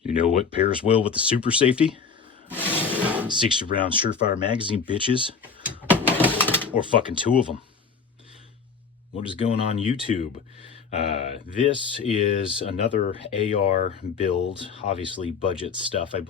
You know what pairs well with the super safety? 60 round Surefire magazine, bitches. Or fucking two of them. What is going on YouTube? This is another AR build, obviously budget stuff. I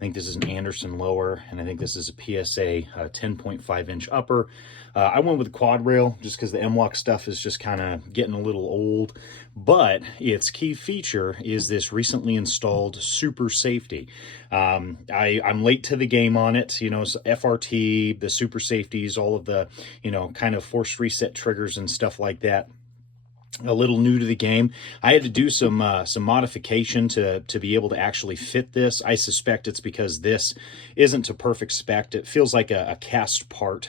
think this is an Anderson lower, and I think this is a PSA 10.5 inch upper. I went with the quad rail just because the M-LOK stuff is just kind of getting a little old, but its key feature is this recently installed super safety. I'm late to the game on it, you know, FRT, the super safeties, all of the, you know, kind of forced reset triggers and stuff like that. A little new to the game. I had to do some modification to be able to actually fit this. I suspect it's because this isn't to perfect spec. It feels like a cast part.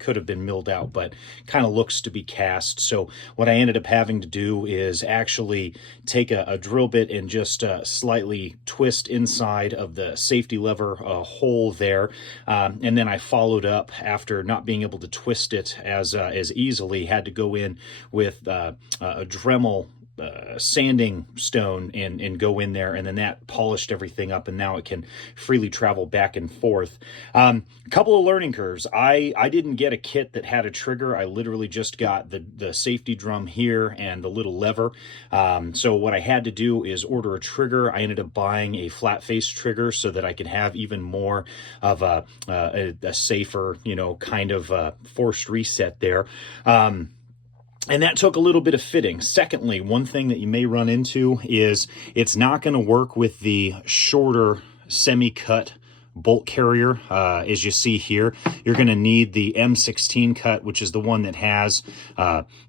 Could have been milled out, but kind of looks to be cast. So what I ended up having to do is actually take a drill bit and just slightly twist inside of the safety lever hole there, and then I followed up after not being able to twist it as easily. Had to go in with a Dremel sanding stone and go in there, and then that polished everything up, and now it can freely travel back and forth. A couple of learning curves. I didn't get a kit that had a trigger. I literally just got the safety drum here and the little lever. So what I had to do is order a trigger. I ended up buying a flat face trigger so that I could have even more of a safer, you know, kind of forced reset there. And that took a little bit of fitting. Secondly, one thing that you may run into is it's not going to work with the shorter semi-cut bolt carrier. As you see here, you're going to need the M16 cut, which is the one that has,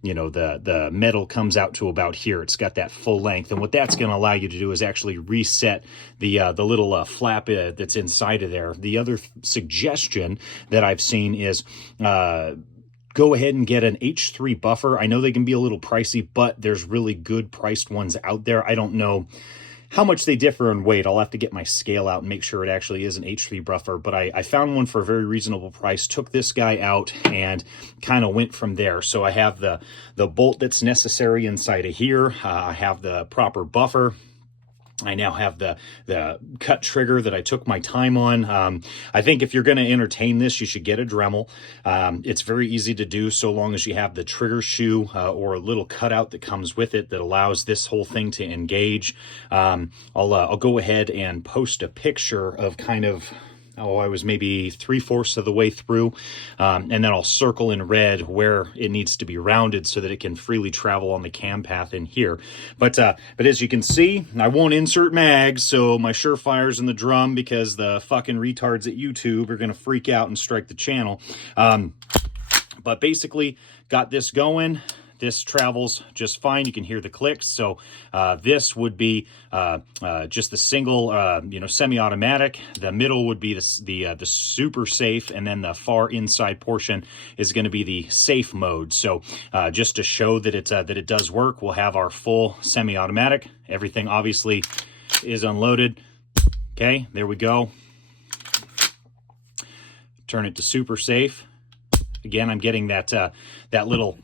you know, the metal comes out to about here. It's got that full length. And what that's going to allow you to do is actually reset the little flap that's inside of there. The other suggestion that I've seen is go ahead and get an H3 buffer. I know they can be a little pricey, but there's really good priced ones out there. I don't know how much they differ in weight. I'll have to get my scale out and make sure it actually is an H3 buffer, but I found one for a very reasonable price, took this guy out, and kind of went from there. So I have the bolt that's necessary inside of here. I have the proper buffer. I now have the cut trigger that I took my time on. I think if you're going to entertain this, you should get a Dremel. It's very easy to do so long as you have the trigger shoe or a little cutout that comes with it that allows this whole thing to engage. I'll go ahead and post a picture of kind of, I was maybe 3/4 of the way through, and then I'll circle in red where it needs to be rounded so that it can freely travel on the cam path in here. But as you can see, I won't insert mags, so my Surefire's in the drum because the fucking retards at YouTube are going to freak out and strike the channel. But basically, got this going. This travels just fine. You can hear the clicks. So this would be just the single, you know, semi-automatic. The middle would be the super safe, and then the far inside portion is going to be the safe mode. So just to show that it does work, we'll have our full semi-automatic. Everything obviously is unloaded. Okay, there we go. Turn it to super safe. Again, I'm getting that little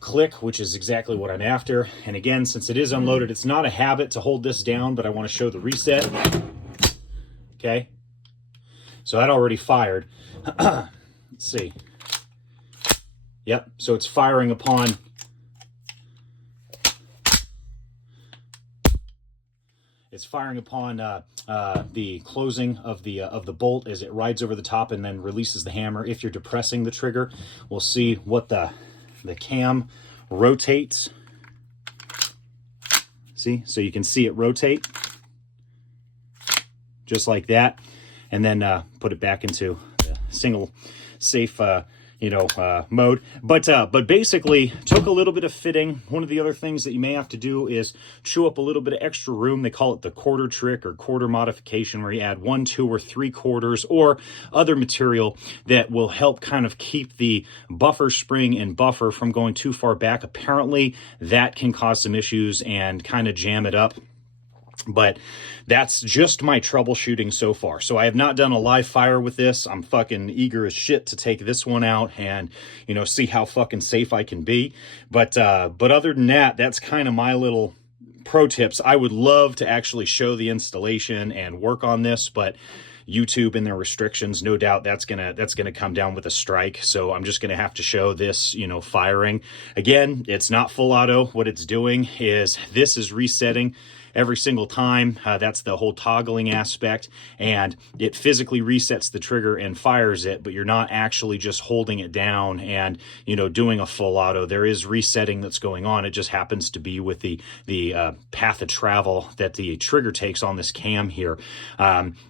click, which is exactly what I'm after. And again, since it is unloaded, it's not a habit to hold this down, but I want to show the reset. Okay, so that already fired. Let's see. Yep, so it's firing upon the closing of the bolt as it rides over the top and then releases the hammer. If you're depressing the trigger, we'll see what the cam rotates. See, so you can see it rotate just like that, and then put it back into the single safe mode. But basically took a little bit of fitting. One of the other things that you may have to do is chew up a little bit of extra room. They call it the quarter trick or quarter modification, where you add 1, 2, or 3 quarters or other material that will help kind of keep the buffer spring and buffer from going too far back. Apparently that can cause some issues and kind of jam it up. But that's just my troubleshooting so far. So I have not done a live fire with this. I'm fucking eager as shit to take this one out and, you know, see how fucking safe I can be. But other than that, that's kind of my little pro tips. I would love to actually show the installation and work on this, but YouTube and their restrictions, no doubt that's gonna come down with a strike. So I'm just gonna have to show this, you know, firing. Again, it's not full auto. What it's doing is this is resetting every single time. That's the whole toggling aspect, and it physically resets the trigger and fires it, but you're not actually just holding it down and, you know, doing a full auto. There is resetting that's going on. It just happens to be with the path of travel that the trigger takes on this cam here.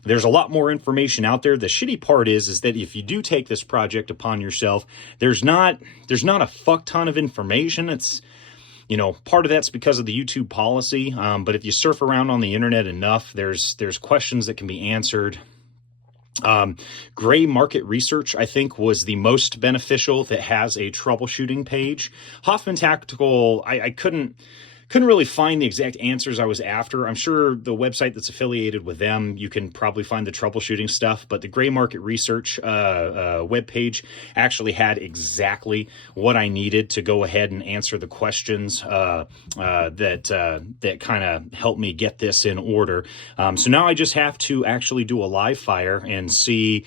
There's a lot more information out there. The shitty part is that if you do take this project upon yourself, there's not a fuck ton of information. It's, you know, part of that's because of the YouTube policy, but if you surf around on the internet enough, there's questions that can be answered. Gray Market Research, I think, was the most beneficial, that has a troubleshooting page. Hoffman Tactical, I couldn't really find the exact answers I was after. I'm sure the website that's affiliated with them, you can probably find the troubleshooting stuff, but the Gray Market Research webpage actually had exactly what I needed to go ahead and answer the questions that kind of helped me get this in order. So now I just have to actually do a live fire and see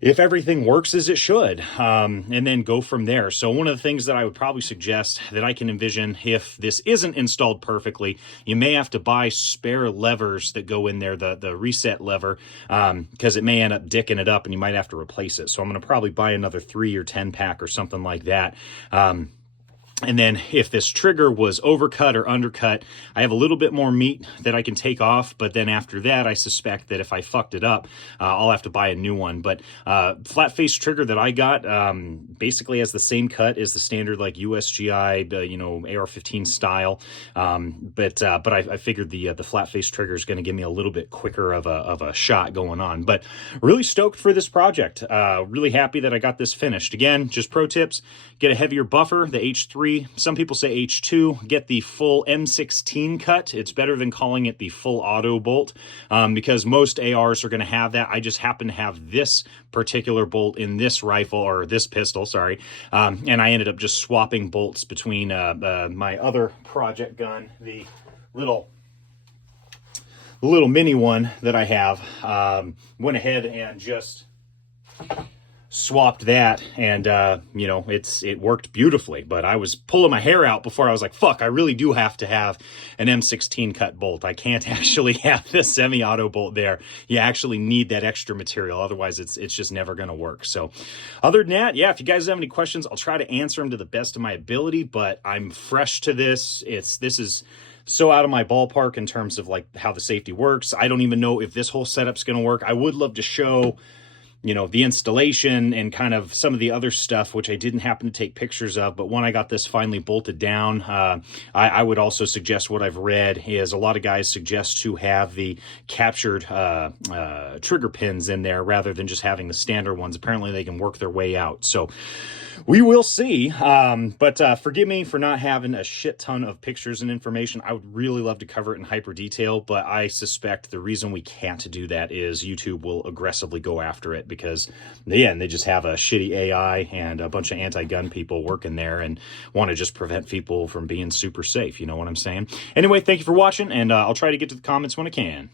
if everything works as it should, and then go from there. So one of the things that I would probably suggest that I can envision, if this isn't installed perfectly, you may have to buy spare levers that go in there, the reset lever, because it may end up dicking it up and you might have to replace it. So I'm going to probably buy another 3 or 10 pack or something like that. And then if this trigger was overcut or undercut, I have a little bit more meat that I can take off. But then after that, I suspect that if I fucked it up, I'll have to buy a new one. But flat face trigger that I got basically has the same cut as the standard like USGI, you know, AR-15 style. But I figured the flat face trigger is going to give me a little bit quicker of a shot going on. But really stoked for this project. Really happy that I got this finished. Again, just pro tips: get a heavier buffer, the H3. Some people say H2. Get the full M16 cut. It's better than calling it the full auto bolt, because most ARs are going to have that. I just happen to have this particular bolt in this rifle, or this pistol, sorry. And I ended up just swapping bolts between my other project gun, the little mini one that I have. Went ahead and just swapped that, and you know, it worked beautifully. But I was pulling my hair out before I was like, fuck, I really do have to have an M16 cut bolt. I can't actually have this semi-auto bolt there. You actually need that extra material, otherwise it's just never going to work. So other than that, yeah, if you guys have any questions, I'll try to answer them to the best of my ability. But I'm fresh to this. This is so out of my ballpark in terms of like how the safety works. I don't even know if this whole setup's going to work. I would love to show, you know, the installation and kind of some of the other stuff, which I didn't happen to take pictures of. But when I got this finally bolted down, I would also suggest, what I've read is a lot of guys suggest to have the captured trigger pins in there rather than just having the standard ones. Apparently they can work their way out. So we will see. But forgive me for not having a shit ton of pictures and information. I would really love to cover it in hyper detail, but I suspect the reason we can't do that is YouTube will aggressively go after it, because yeah, they just have a shitty AI and a bunch of anti-gun people working there and want to just prevent people from being super safe. You know what I'm saying? Anyway, thank you for watching, and I'll try to get to the comments when I can.